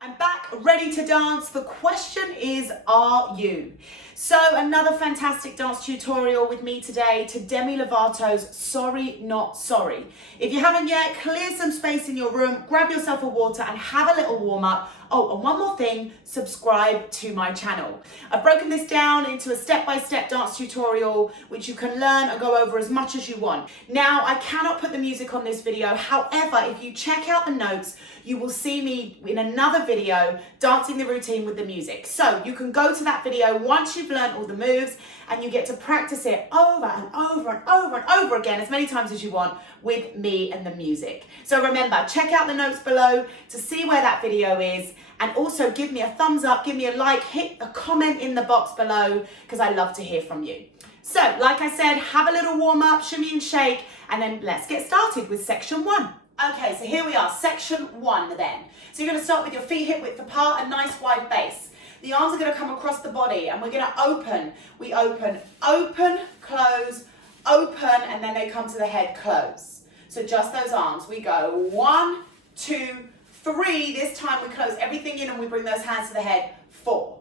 I'm back, ready to dance. The question is, are you? So another fantastic dance tutorial with me today to Demi Lovato's Sorry Not Sorry. If you haven't yet, clear some space in your room, grab yourself a water and have a little warm up. Oh, and one more thing, subscribe to my channel. I've broken this down into a step-by-step dance tutorial, which you can learn and go over as much as you want. Now, I cannot put the music on this video. However, if you check out the notes, you will see me in another video dancing the routine with the music. So you can go to that video once you've learned all the moves and you get to practice it over and over and over and over again as many times as you want with me and the music. So remember, check out the notes below to see where that video is, and also give me a thumbs up, give me a like, hit a comment in the box below because I love to hear from you. So like I said, have a little warm up, shimmy and shake, and then let's get started with section 1. Okay, so here we are, section 1 then. So you're going to start with your feet hip width apart, a nice wide base. The arms are going to come across the body and we're going to open. We open, open, close, open, and then they come to the head, close. So just those arms. We go 1, 2, 3. This time we close everything in and we bring those hands to the head, 4.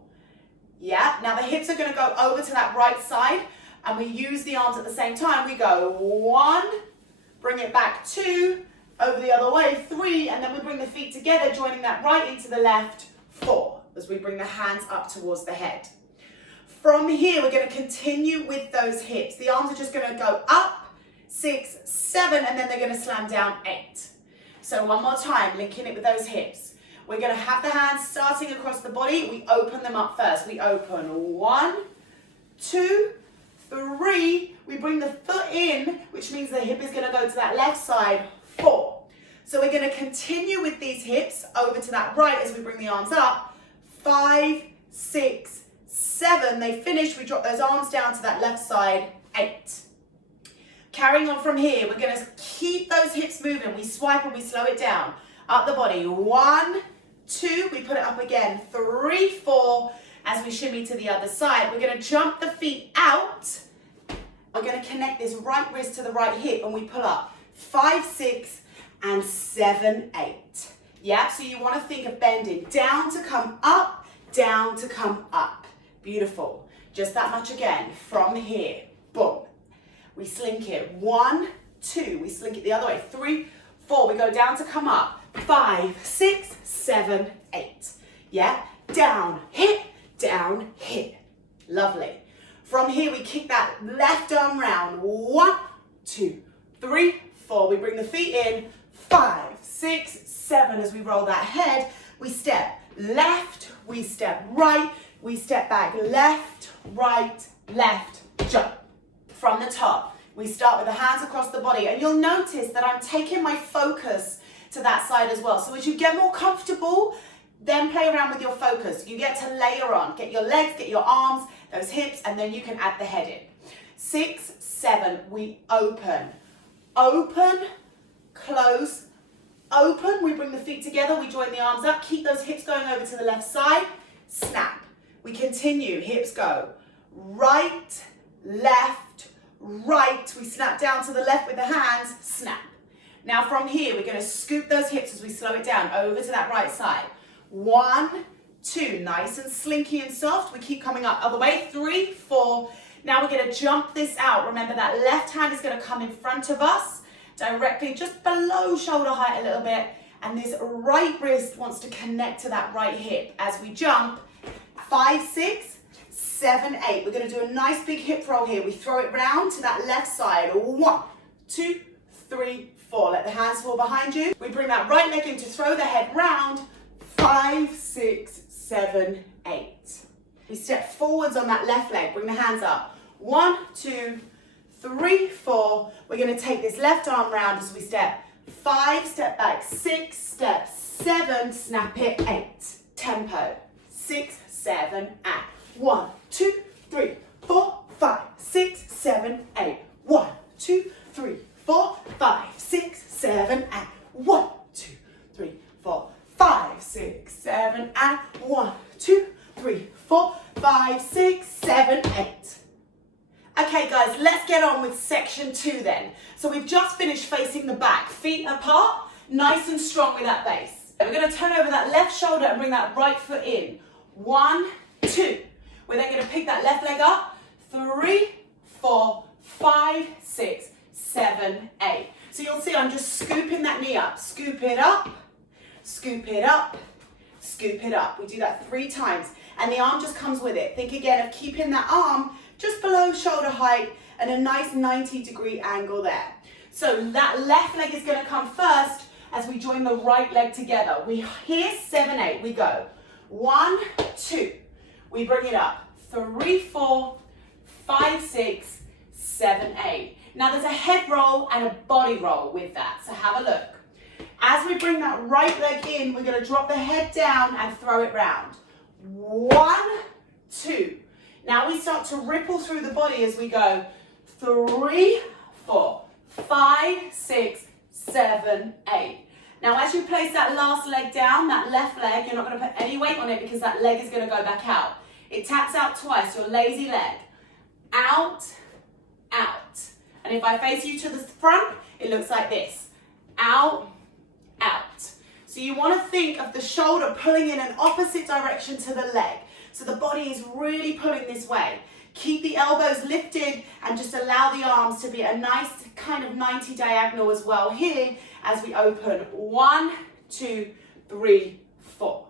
Yeah, now the hips are going to go over to that right side and we use the arms at the same time. We go 1, bring it back, 2, over the other way, 3, and then we bring the feet together, joining that right into the left, 4, as we bring the hands up towards the head. From here, we're going to continue with those hips. The arms are just going to go up, 6, 7, and then they're going to slam down, 8. So one more time, linking it with those hips. We're going to have the hands starting across the body. We open them up first. We open 1, 2, 3. We bring the foot in, which means the hip is going to go to that left side, 4. So we're going to continue with these hips over to that right as we bring the arms up. 5, 6, 7. They finish. We drop those arms down to that left side. 8. Carrying on from here, we're going to keep those hips moving. We swipe and we slow it down. Up the body. 1, 2. We put it up again. 3, 4. As we shimmy to the other side, we're going to jump the feet out. We're going to connect this right wrist to the right hip and we pull up. 5, 6, and 7, 8. Yeah, so you want to think of bending down to come up, down to come up. Beautiful. Just that much again. From here, boom. We slink it. 1, 2. We slink it the other way. 3, 4. We go down to come up. 5, 6, 7, 8. Yeah, down, hit, down, hit. Lovely. From here, we kick that left arm round. 1, 2, 3, 4. We bring the feet in. 5, 6, 7. As we roll that head, we step left, we step right, we step back, left, right, left, jump. From the top, we start with the hands across the body, and you'll notice that I'm taking my focus to that side as well. So as you get more comfortable, then play around with your focus. You get to layer on, get your legs, get your arms, those hips, and then you can add the head in. 6, 7, we open, open, close, open. We bring the feet together, we join the arms up, keep those hips going over to the left side, snap. We continue, hips go right, left, right. We snap down to the left with the hands, snap. Now from here, we're going to scoop those hips as we slow it down over to that right side. 1, 2, nice and slinky and soft. We keep coming up other way, 3, 4. Now we're going to jump this out. Remember that left hand is going to come in front of us, directly just below shoulder height a little bit, and this right wrist wants to connect to that right hip as we jump. 5, 6, 7, 8. We're going to do a nice big hip roll here. We throw it round to that left side. 1, 2, 3, 4. Let the hands fall behind you. We bring that right leg in to throw the head round. 5, 6, 7, 8. We step forwards on that left leg. Bring the hands up. 1, 2, 3, 4. We're going to take this left arm round as we step 5, step back, 6, step 7, snap it, 8. Tempo, 6, 7, and 1, 2, 3, 4, 5, 6, 7, 8. 1, 2, 3, 4, 5, 6, 7, and 1, 2, 3, 4, 5, 6, 7, and 1, 2, 3, 4, 5, 6, 7, 8. Okay guys, let's get on with section 2 then. So we've just finished facing the back, feet apart, nice and strong with that base. We're going to turn over that left shoulder and bring that right foot in. 1, 2. We're then going to pick that left leg up. 3, 4, 5, 6, 7, 8. So you'll see I'm just scooping that knee up. Scoop it up, scoop it up, scoop it up. We do that 3 times. And the arm just comes with it. Think again of keeping that arm just below shoulder height and a nice 90-degree angle there. So that left leg is going to come first as we join the right leg together. Here, 7, 8. We go. 1, 2. We bring it up. 3, 4, 5, 6, 7, 8. Now there's a head roll and a body roll with that. So have a look. As we bring that right leg in, we're going to drop the head down and throw it round. 1, 2. Now we start to ripple through the body as we go. 3, 4, 5, 6, 7, 8. Now as you place that last leg down, that left leg, you're not going to put any weight on it because that leg is going to go back out. It taps out twice, your lazy leg. Out, out. And if I face you to the front, it looks like this. Out, out. So you want to think of the shoulder pulling in an opposite direction to the leg. So the body is really pulling this way. Keep the elbows lifted and just allow the arms to be a nice kind of 90 diagonal as well here as we open. 1, 2, 3, 4.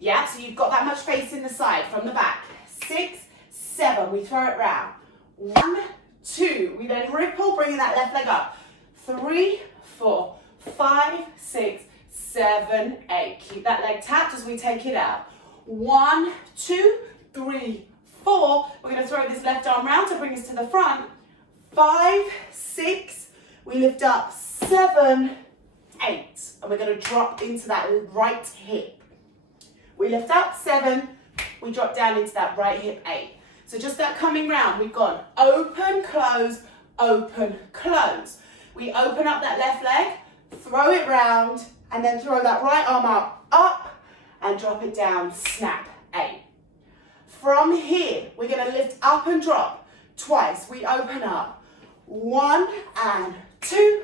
Yeah, so you've got that much face in the side from the back. 6, 7, we throw it round. 1, 2, we then ripple, bringing that left leg up. 3, 4, 5, 6, 7, 8. Keep that leg tapped as we take it out. 1, 2, 3, 4. We're going to throw this left arm round to bring us to the front. 5, 6. We lift up. 7, 8. And we're going to drop into that right hip. We lift up. 7. We drop down into that right hip. 8. So just that coming round. We've gone open, close, open, close. We open up that left leg, throw it round, and then throw that right arm up, and drop it down, snap, 8. From here, we're going to lift up and drop twice. We open up. 1 and 2,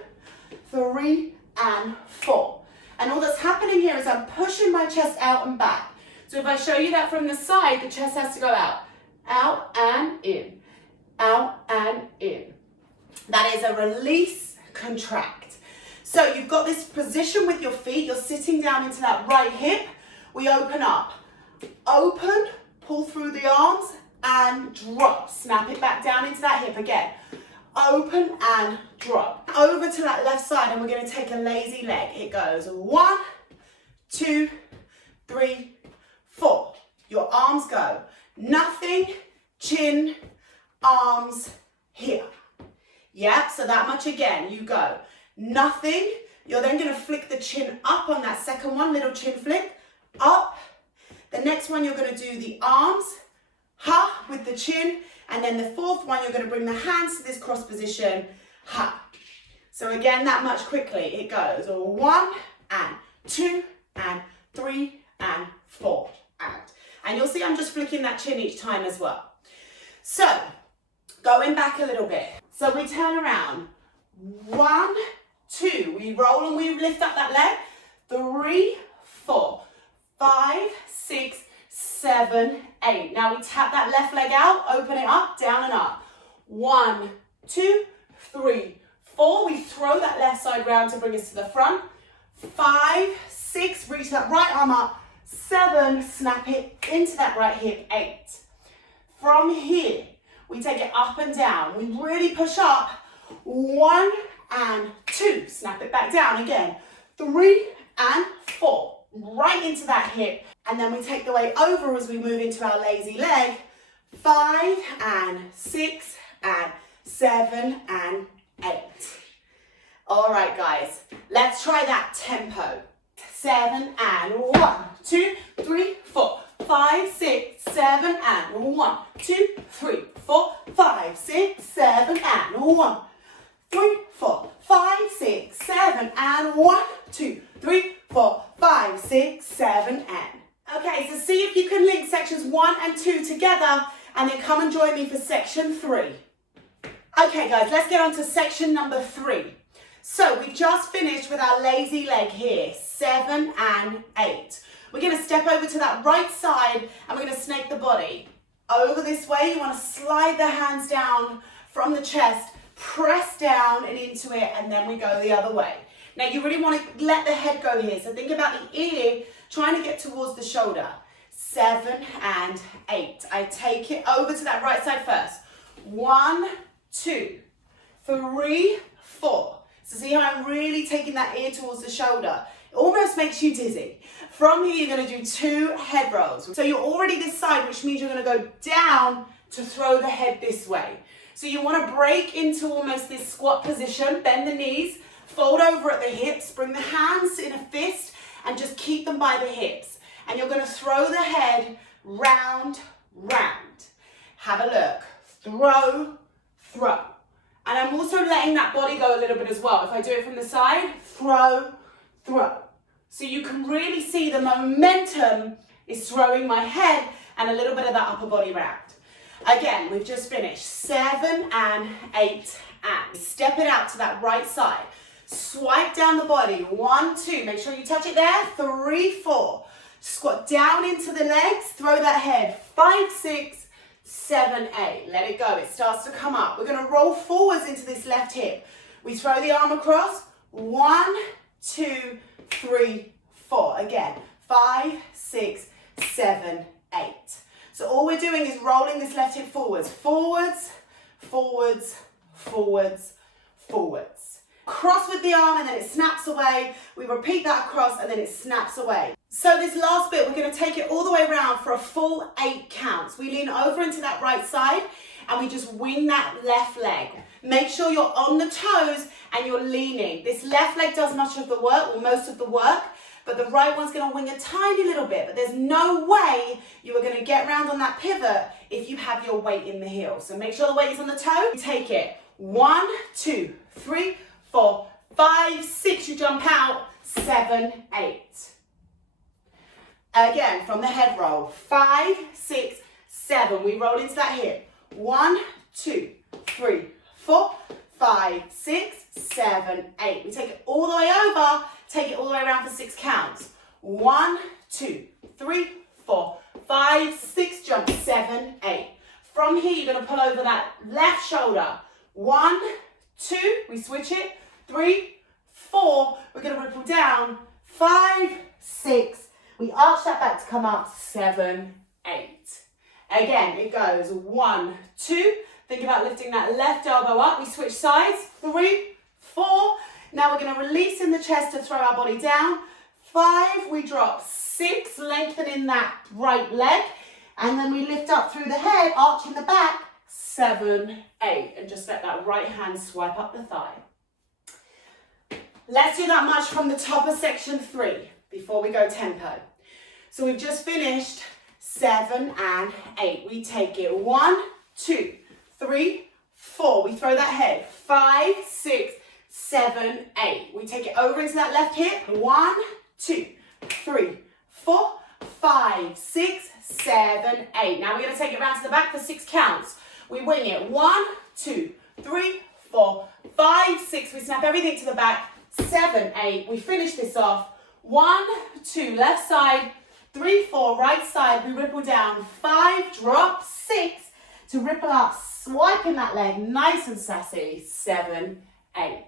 3 and 4. And all that's happening here is I'm pushing my chest out and back. So if I show you that from the side, the chest has to go out and in, out and in. That is a release, contract. So you've got this position with your feet. You're sitting down into that right hip. We open up. Open, pull through the arms and drop. Snap it back down into that hip again. Open and drop. Over to that left side and we're going to take a lazy leg. It goes 1, 2, 3, 4. Your arms go. Nothing, chin, arms, here. Yeah, so that much again. You go. Nothing. You're then going to flick the chin up on that second one. Little chin flick. Up. The next one you're going to do the arms, ha, with the chin. And then the fourth one, you're going to bring the hands to this cross position, ha. So again, that much quickly. It goes 1 and 2 and 3 and 4 and you'll see I'm just flicking that chin each time as well. So going back a little bit. So we turn around. 1, 2. We roll and we lift up that leg. 3, 4, 5, 6, 7, 8. Now we tap that left leg out, open it up, down and up. 1, 2, 3, 4. We throw that left side round to bring us to the front. 5, 6, reach that right arm up. 7, snap it into that right hip. 8. From here, we take it up and down. We really push up. 1 and 2. Snap it back down again. 3 and 4. Right into that hip. And then we take the weight over as we move into our lazy leg. 5 and 6 and 7 and 8. All right, guys, let's try that tempo. 7 and 1, 2, 3, 4, 5, 6, 7 and 1, 2, 3, 4, 5, 6, 7 and 1, 3, 4, 5, 6, 7 and 1, 2, 3, 4, 5, 6, 7 and. Okay, so see if you can link sections 1 and 2 together and then come and join me for section 3. Okay guys, let's get on to section number 3. So we've just finished with our lazy leg here. 7 and 8. We're going to step over to that right side and we're going to snake the body. Over this way, you want to slide the hands down from the chest, press down and into it, and then we go the other way. Now you really want to let the head go here, so think about the ear trying to get towards the shoulder. 7 and 8. I take it over to that right side first. 1, 2, 3, 4. So see how I'm really taking that ear towards the shoulder? It almost makes you dizzy. From here, you're going to do 2 head rolls. So you're already this side, which means you're going to go down to throw the head this way. So you want to break into almost this squat position, bend the knees, fold over at the hips, bring the hands in a fist, and just keep them by the hips. And you're going to throw the head round, round. Have a look. Throw, throw. And I'm also letting that body go a little bit as well. If I do it from the side, throw, throw. So you can really see the momentum is throwing my head and a little bit of that upper body round. Again, we've just finished 7 and 8 and. Step it out to that right side. Swipe down the body. 1, 2. Make sure you touch it there. 3, 4. Squat down into the legs. Throw that head. 5, 6, 7, 8. Let it go. It starts to come up. We're going to roll forwards into this left hip. We throw the arm across. 1, 2, 3, 4. Again. 5, 6, 7, 8. So all we're doing is rolling this left hip forwards. Forwards, forwards, forwards, forwards. Cross with the arm and then it snaps away. We repeat that across and then it snaps away. So this last bit, we're going to take it all the way around for a full 8 counts. We lean over into that right side and we just wing that left leg. Make sure you're on the toes and you're leaning. This left leg does much of the work, or most of the work, but the right one's going to wing a tiny little bit. But there's no way you are going to get round on that pivot if you have your weight in the heel. So make sure the weight is on the toe. Take it. 1, 2, 3, 4, 5, 6. You jump out. 7, 8. Again, from the head roll. 5, 6, 7. We roll into that hip. 1, 2, 3, 4, 5, 6, 7, 8. We take it all the way over. Take it all the way around for 6 counts. 1, 2, 3, 4, 5, 6. Jump. 7, 8. From here, you're going to pull over that left shoulder. 1, 2. We switch it. 3, 4. We're going to ripple down. 5, 6. We arch that back to come up. 7, 8. Again, it goes 1, 2. Think about lifting that left elbow up. We switch sides. 3, 4. Now we're going to release in the chest to throw our body down. 5, we drop. 6, lengthening that right leg. And then we lift up through the head, arching the back. 7, 8. And just let that right hand swipe up the thigh. Let's do that much from the top of section 3 before we go tempo. So we've just finished 7 and 8. We take it 1, 2, 3, 4. We throw that head. 5, 6, 7, 8. We take it over into that left hip. 1, 2, 3, 4, 5, 6, 7, 8. Now we're going to take it round to the back for 6 counts. We wing it. 1, 2, 3, 4, 5, 6. We snap everything to the back. 7, 8. We finish this off. 1, 2, left side. 3, 4, right side. We ripple down. 5, drop. 6 to ripple up, swiping that leg nice and sassy. 7, 8.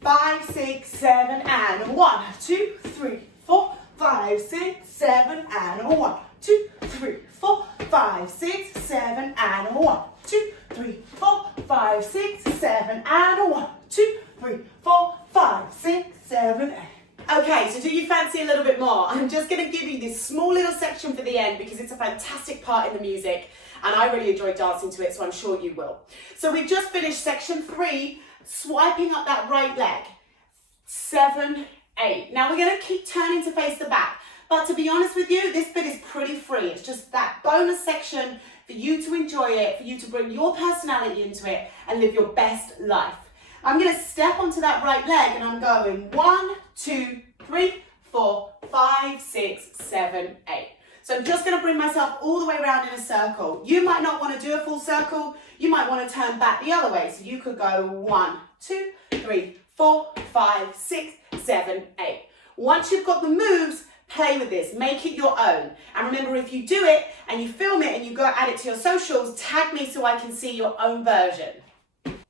5, 6, 7, and 1, 2, 3, 4, 5, 6, 7, and 1, 2, 3, 4, 5, 6, 7, and 1, 2, 3, 4, 5, 6, 7, and 1, 2, 3, 4, 5, 6, 7, 8. Okay, so do you fancy a little bit more? I'm just going to give you this small little section for the end because it's a fantastic part in the music and I really enjoy dancing to it, so I'm sure you will. So we've just finished section 3, swiping up that right leg. 7, 8. Now we're going to keep turning to face the back, but to be honest with you, this bit is pretty free. It's just that bonus section for you to enjoy it, for you to bring your personality into it and live your best life. I'm going to step onto that right leg and I'm going 1, 2, 3, 4, 5, 6, 7, 8. So I'm just going to bring myself all the way around in a circle. You might not want to do a full circle. You might want to turn back the other way. So you could go 1, 2, 3, 4, 5, 6, 7, 8. Once you've got the moves, play with this, make it your own. And remember, if you do it and you film it and you go add it to your socials, tag me so I can see your own version.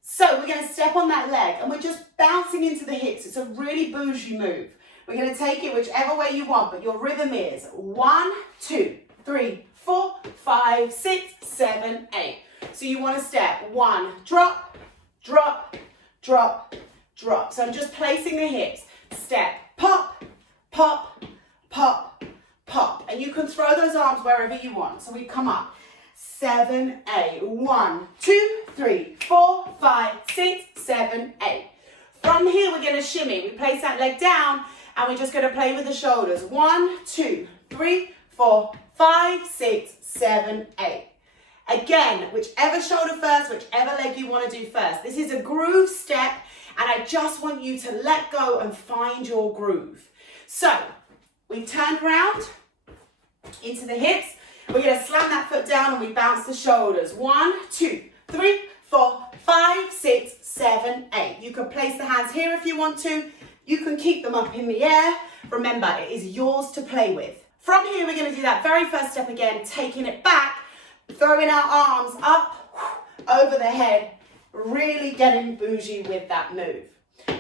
So we're going to step on that leg and we're just bouncing into the hips. It's a really bougie move. We're going to take it whichever way you want, but your rhythm is 1, 2, 3, 4, 5, 6, 7, 8. So you want to step 1, drop, drop, drop, drop. So I'm just placing the hips. Step, pop, pop, pop, pop. And you can throw those arms wherever you want. So we come up. 7, 8. 1, 2, 3, 4, 5, 6, 7, 8. From here, we're going to shimmy. We place that leg down and we're just going to play with the shoulders. 1, 2, 3, 4, 5, 6, 7, 8. Again, whichever shoulder first, whichever leg you want to do first. This is a groove step and I just want you to let go and find your groove. So we've turned around into the hips. We're going to slam that foot down and we bounce the shoulders. 1, 2, 3, 4, 5, 6, 7, 8. You can place the hands here if you want to. You can keep them up in the air. Remember, it is yours to play with. From here, we're going to do that very first step again, taking it back, throwing our arms up, over the head, really getting bougie with that move.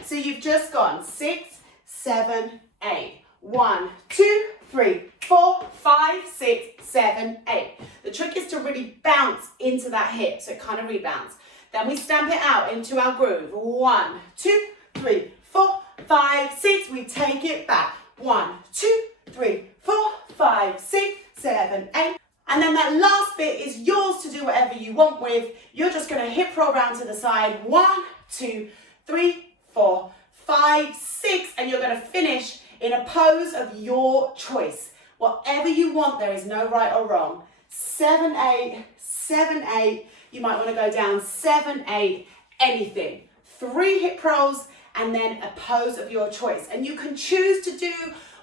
So you've just gone 6, 7, 8. 1, 2, 3, 4, 5, 6, 7, 8. The trick is to really bounce into that hip so it kind of rebounds. Then we stamp it out into our groove. 1, 2, 3, 4, 5, 6. We take it back. 1, 2, 3, 4, 5, 6, 7, 8. And then that last bit is yours to do whatever you want with. You're just going to hip roll round to the side. 1, 2, 3, 4, 5, 6. And you're going to finish in a pose of your choice. Whatever you want, there is no right or wrong. 7, 8, 7, 8. You might want to go down 7, 8, anything. 3 hip rolls and then a pose of your choice. And you can choose to do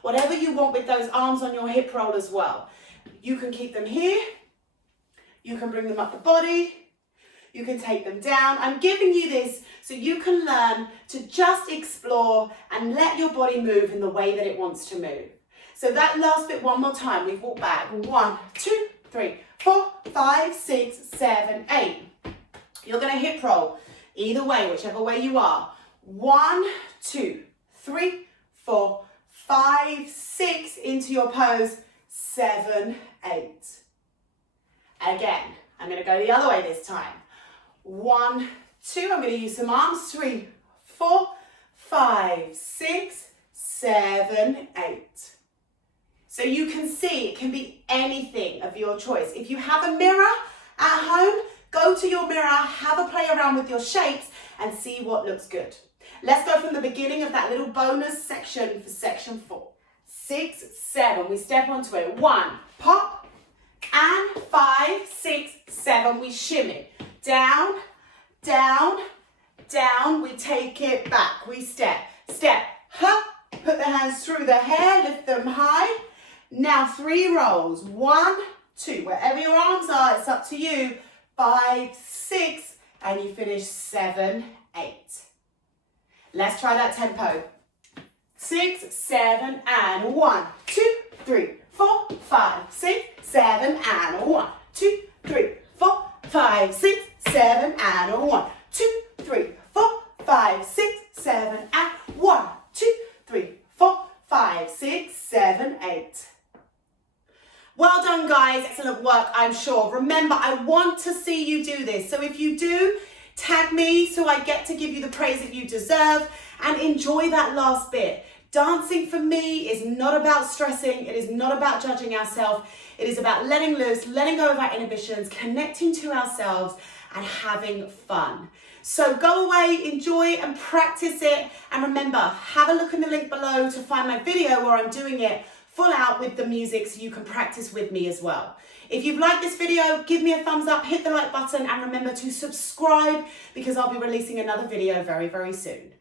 whatever you want with those arms on your hip roll as well. You can keep them here. You can bring them up the body. You can take them down. I'm giving you this so you can learn to just explore and let your body move in the way that it wants to move. So that last bit one more time. We've walked back. 1, 2, 3, 4, 5, 6, 7, 8. You're going to hip roll either way, whichever way you are. 1, 2, 3, 4, 5, 6 into your pose. 7, 8. Again, I'm going to go the other way this time. 1, 2, I'm going to use some arms. 3, 4, 5, 6, 7, 8. So you can see it can be anything of your choice. If you have a mirror at home, go to your mirror, have a play around with your shapes and see what looks good. Let's go from the beginning of that little bonus section for section 4. 6, 7, we step onto it. 1, pop, and 5, 6, 7, we shimmy. Down, down, down, we take it back. We step, step, hop, put the hands through the hair, lift them high. Now 3 rolls. 1, 2, wherever your arms are, it's up to you. 5, 6, and you finish 7, 8. Let's try that tempo. 6, 7, and 1, 2, 3, 4, 5, 6, 7, and 1, 2, 3, 4, 5, 6, 7, and 1, 2, 3, 4, 5, 6, 7, and 1, 2, 3, 4, 5, 6, 7, 8. Well done, guys. Excellent work, I'm sure. Remember, I want to see you do this. So if you do, tag me so I get to give you the praise that you deserve and enjoy that last bit. Dancing for me is not about stressing. It is not about judging ourselves. It is about letting loose, letting go of our inhibitions, connecting to ourselves and having fun. So go away, enjoy and practice it. And remember, have a look in the link below to find my video where I'm doing it full out with the music so you can practice with me as well. If you've liked this video, give me a thumbs up, hit the like button and remember to subscribe because I'll be releasing another video very, very soon.